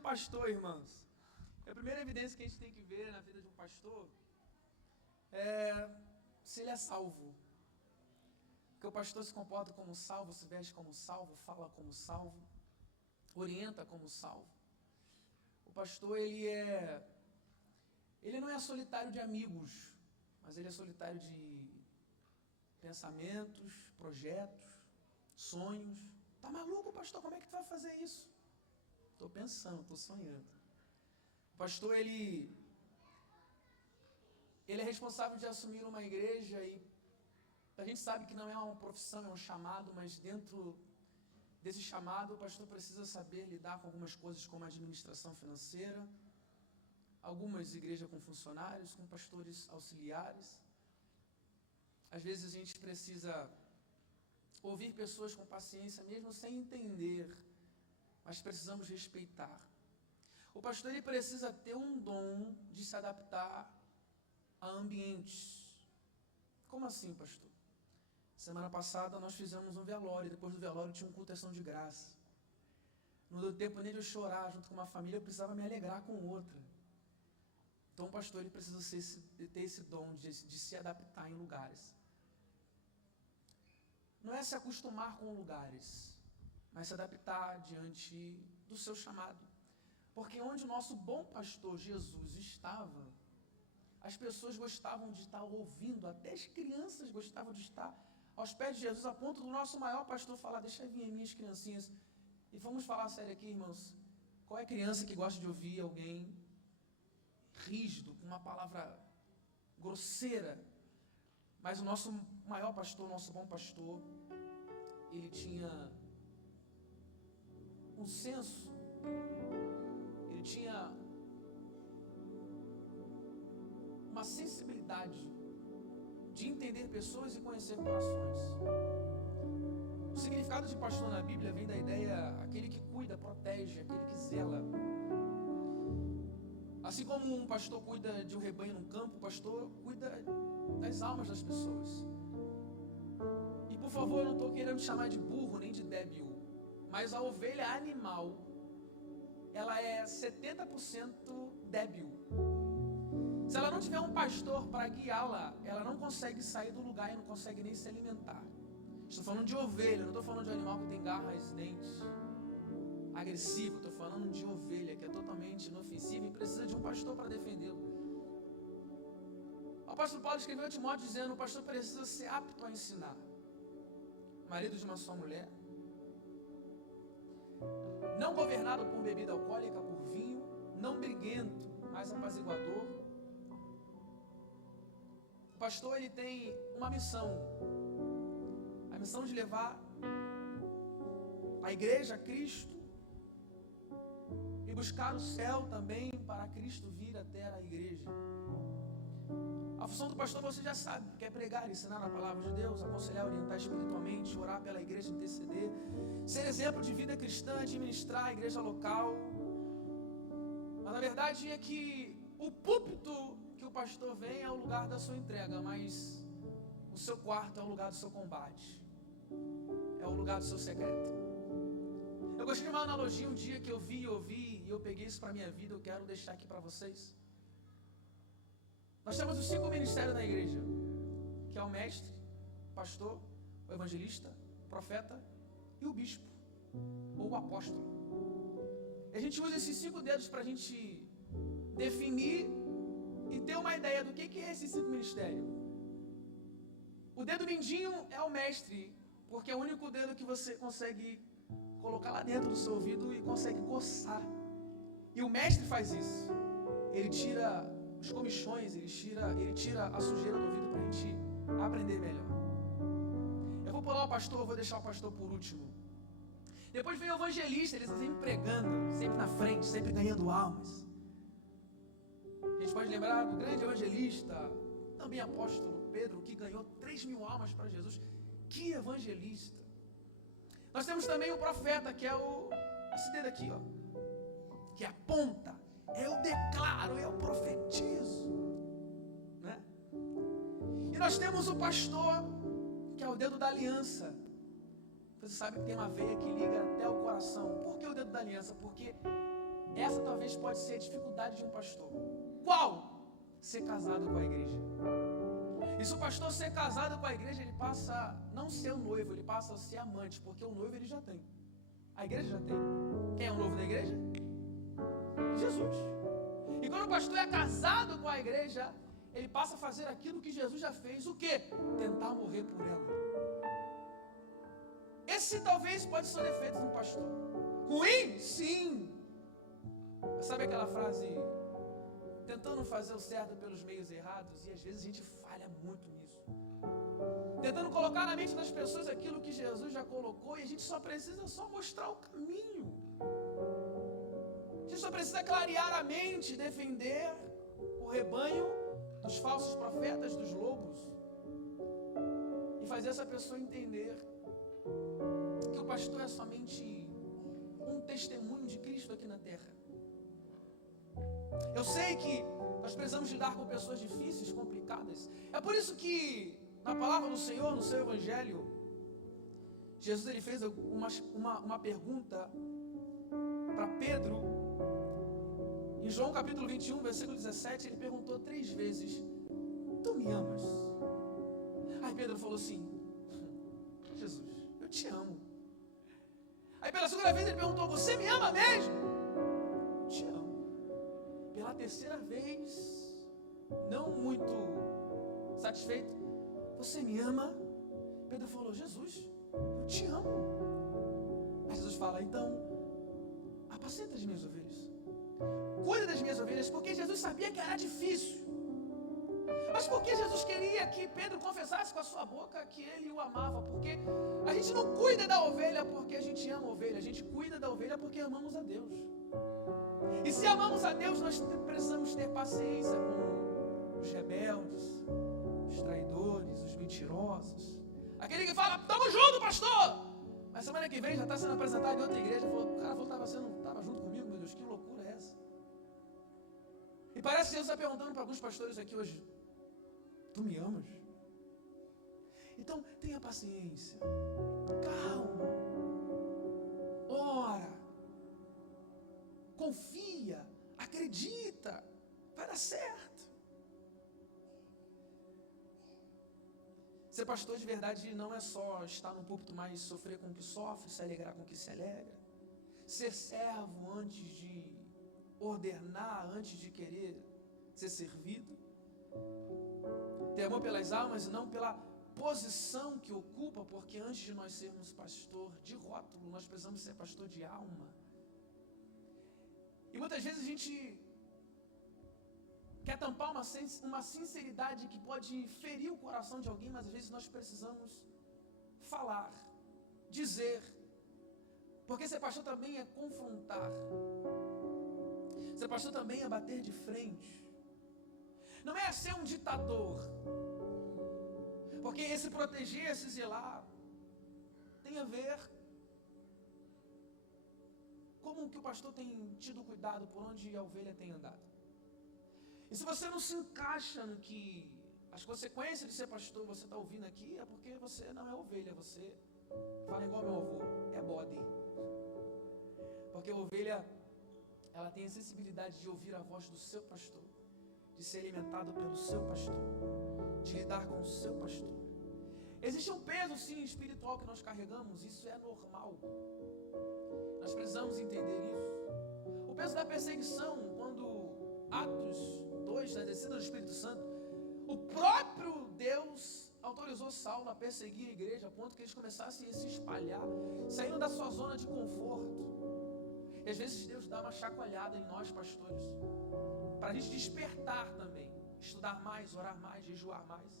do pastor, irmãos, a primeira evidência que a gente tem que ver na vida de um pastor é se ele é salvo. Porque o pastor se comporta como salvo, se veste como salvo, fala como salvo, orienta como salvo. O pastor, ele não é solitário de amigos, mas ele é solitário de pensamentos, projetos, sonhos. Tá maluco, pastor? Como é que tu vai fazer isso? Estou pensando, estou sonhando. O pastor, ele é responsável de assumir uma igreja e a gente sabe que não é uma profissão, é um chamado, mas dentro desse chamado o pastor precisa saber lidar com algumas coisas como administração financeira, algumas igrejas com funcionários, com pastores auxiliares. Às vezes a gente precisa ouvir pessoas com paciência, mesmo sem entender, mas precisamos respeitar. O pastor, ele precisa ter um dom de se adaptar a ambientes. Como assim, pastor? Semana passada nós fizemos um velório, depois do velório tinha um culto ação de graça. Não deu tempo nem de eu chorar junto com uma família, eu precisava me alegrar com outra. Então o pastor, ele precisa ter esse dom de se adaptar em lugares. Não é se acostumar com lugares, mas se adaptar diante do seu chamado. Porque onde o nosso bom pastor Jesus estava, as pessoas gostavam de estar ouvindo, até as crianças gostavam de estar aos pés de Jesus, a ponto do nosso maior pastor falar: deixa vir as minhas criancinhas. E vamos falar sério aqui, irmãos, qual é a criança que gosta de ouvir alguém rígido, com uma palavra grosseira? Mas o nosso maior pastor, o nosso bom pastor, ele tinha um senso, ele tinha uma sensibilidade de entender pessoas e conhecer corações. O significado de pastor na Bíblia vem da ideia, aquele que cuida, protege, aquele que zela. Assim como um pastor cuida de um rebanho no campo, o pastor cuida das almas das pessoas. E por favor, eu não estou querendo chamar de burro nem de débil, mas a ovelha animal, ela é 70% débil. Se ela não tiver um pastor para guiá-la, ela não consegue sair do lugar e não consegue nem se alimentar. Estou falando de ovelha, não estou falando de animal que tem garras, dentes, agressivo. Estou falando de ovelha que é totalmente inofensiva e precisa de um pastor para defendê-lo. O apóstolo Paulo escreveu a Timóteo dizendo: o pastor precisa ser apto a ensinar. Marido de uma só mulher, não governado por bebida alcoólica, por vinho, não briguento, mas apaziguador. O pastor, ele tem uma missão, a missão de levar a igreja a Cristo e buscar o céu também para Cristo vir até a igreja. A função do pastor você já sabe, que é pregar, ensinar a palavra de Deus, aconselhar, orientar espiritualmente, orar pela igreja, interceder, ser exemplo de vida cristã, administrar a igreja local. Mas a verdade é que o púlpito que o pastor vem é o lugar da sua entrega, mas o seu quarto é o lugar do seu combate, é o lugar do seu secreto. Eu gostei de uma analogia um dia que eu vi e ouvi, e eu peguei isso para a minha vida, eu quero deixar aqui para vocês. Nós temos os 5 ministérios na igreja, que é o mestre, o pastor, o evangelista, o profeta e o bispo, ou o apóstolo. E a gente usa esses 5 dedos para a gente definir e ter uma ideia do que é esses 5 ministérios. O dedo mindinho é o mestre, porque é o único dedo que você consegue colocar lá dentro do seu ouvido e consegue coçar. E o mestre faz isso. Ele tira os comichões, ele tira a sujeira do ouvido para a gente aprender melhor. Eu vou pular o pastor, eu vou deixar o pastor por último. Depois vem o evangelista, ele está sempre pregando, sempre na frente, sempre ganhando almas. A gente pode lembrar do grande evangelista, também apóstolo Pedro, que ganhou 3.000 almas para Jesus. Que evangelista! Nós temos também o profeta, que é esse dedo aqui, ó, que aponta. Eu declaro, eu profetizo, né? E nós temos o pastor, que é o dedo da aliança. Você sabe que tem uma veia que liga até o coração. Por que o dedo da aliança? Porque Essa talvez pode ser a dificuldade de um pastor. Qual? Ser casado com a igreja. E se o pastor ser casado com a igreja, ele passa a não ser o noivo, ele passa a ser amante, porque o noivo ele já tem. A igreja já tem. Quem é o noivo da igreja? Jesus. E quando o pastor é casado com a igreja, ele passa a fazer aquilo que Jesus já fez. O quê? Tentar morrer por ela. Esse talvez pode ser o defeito de um pastor. Ruim? Sim. Mas sabe aquela frase, tentando fazer o certo pelos meios errados, e às vezes a gente falha muito nisso. Tentando colocar na mente das pessoas aquilo que Jesus já colocou, e a gente só precisa mostrar o caminho. A gente só precisa clarear a mente, defender o rebanho dos falsos profetas, dos lobos, e fazer essa pessoa entender que o pastor é somente um testemunho de Cristo aqui na terra. Eu sei que nós precisamos lidar com pessoas difíceis, complicadas. É por isso que na palavra do Senhor, no seu evangelho, Jesus ele fez uma pergunta para Pedro. Em João capítulo 21, versículo 17, ele perguntou 3 vezes: tu me amas? Aí Pedro falou assim: Jesus, eu te amo. Aí pela segunda vez ele perguntou: você me ama mesmo? Eu te amo. Pela terceira vez, não muito satisfeito: você me ama? Pedro falou: Jesus, eu te amo. Aí Jesus fala: então, apacenta as minhas ovelhas, cuida das minhas ovelhas, porque Jesus sabia que era difícil. Mas porque Jesus queria que Pedro confessasse com a sua boca que ele o amava? Porque a gente não cuida da ovelha porque a gente ama a ovelha, a gente cuida da ovelha porque amamos a Deus. E se amamos a Deus, nós precisamos ter paciência com os rebeldes, os traidores, os mentirosos. Aquele que fala: tamo junto, pastor! Mas semana que vem já está sendo apresentado em outra igreja. O cara falou que estava junto comigo. Meu Deus, que loucura é essa? E parece que Deus está perguntando para alguns pastores aqui hoje: tu me amas? Então tenha paciência, calma, ora, confia, acredita, vai dar certo. Ser pastor de verdade não é só estar no púlpito, mas sofrer com o que sofre, se alegrar com o que se alegra. Ser servo antes de ordenar, antes de querer ser servido. Ter amor pelas almas e não pela posição que ocupa, porque antes de nós sermos pastor de rótulo, nós precisamos ser pastor de alma. E muitas vezes a gente quer tampar uma sinceridade que pode ferir o coração de alguém, mas às vezes nós precisamos falar, dizer, porque ser pastor também é confrontar, ser pastor também é bater de frente, não é ser um ditador, porque esse proteger, esse zelar, tem a ver como que o pastor tem tido cuidado por onde a ovelha tem andado. E se você não se encaixa no que as consequências de ser pastor você está ouvindo aqui, é porque você não é ovelha, você fala igual meu avô, é bode. Porque a ovelha, ela tem a sensibilidade de ouvir a voz do seu pastor, de ser alimentado pelo seu pastor, de lidar com o seu pastor. Existe um peso sim espiritual que nós carregamos, isso é normal. Nós precisamos entender isso. O peso da perseguição, quando Atos 2, na descida do Espírito Santo, o próprio Deus autorizou Saulo a perseguir a igreja, a ponto que eles começassem a se espalhar, saindo da sua zona de conforto. E às vezes Deus dá uma chacoalhada em nós, pastores, para a gente despertar também, estudar mais, orar mais, jejuar mais.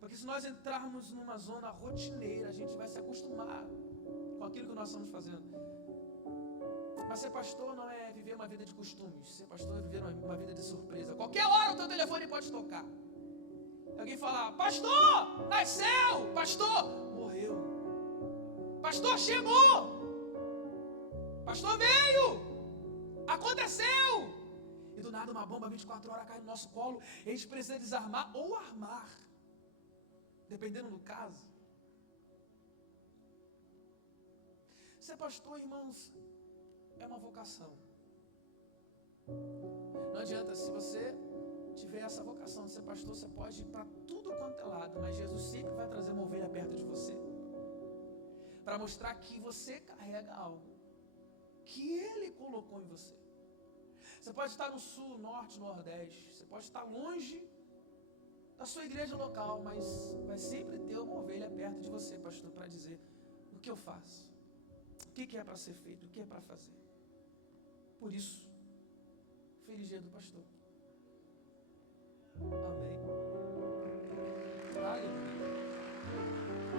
Porque se nós entrarmos numa zona rotineira, a gente vai se acostumar com aquilo que nós estamos fazendo. Mas ser pastor não é viver uma vida de costumes. Ser pastor é viver uma vida de surpresa. Qualquer hora o teu telefone pode tocar. Alguém falar: pastor, nasceu. Pastor, morreu. Pastor, chegou. Pastor, veio. Aconteceu. E do nada uma bomba 24 horas cai no nosso colo. E a gente precisa desarmar ou armar, dependendo do caso. Ser pastor, irmãos, é uma vocação. adianta, se você tiver essa vocação de ser pastor, você pode ir para tudo quanto é lado, mas Jesus sempre vai trazer uma ovelha perto de você, para mostrar que você carrega algo que Ele colocou em você. Você pode estar no sul, norte, nordeste, você pode estar longe da sua igreja local, mas vai sempre ter uma ovelha perto de você, pastor, para dizer o que eu faço, o que é para ser feito, o que é para fazer. Por isso, feliz dia do pastor.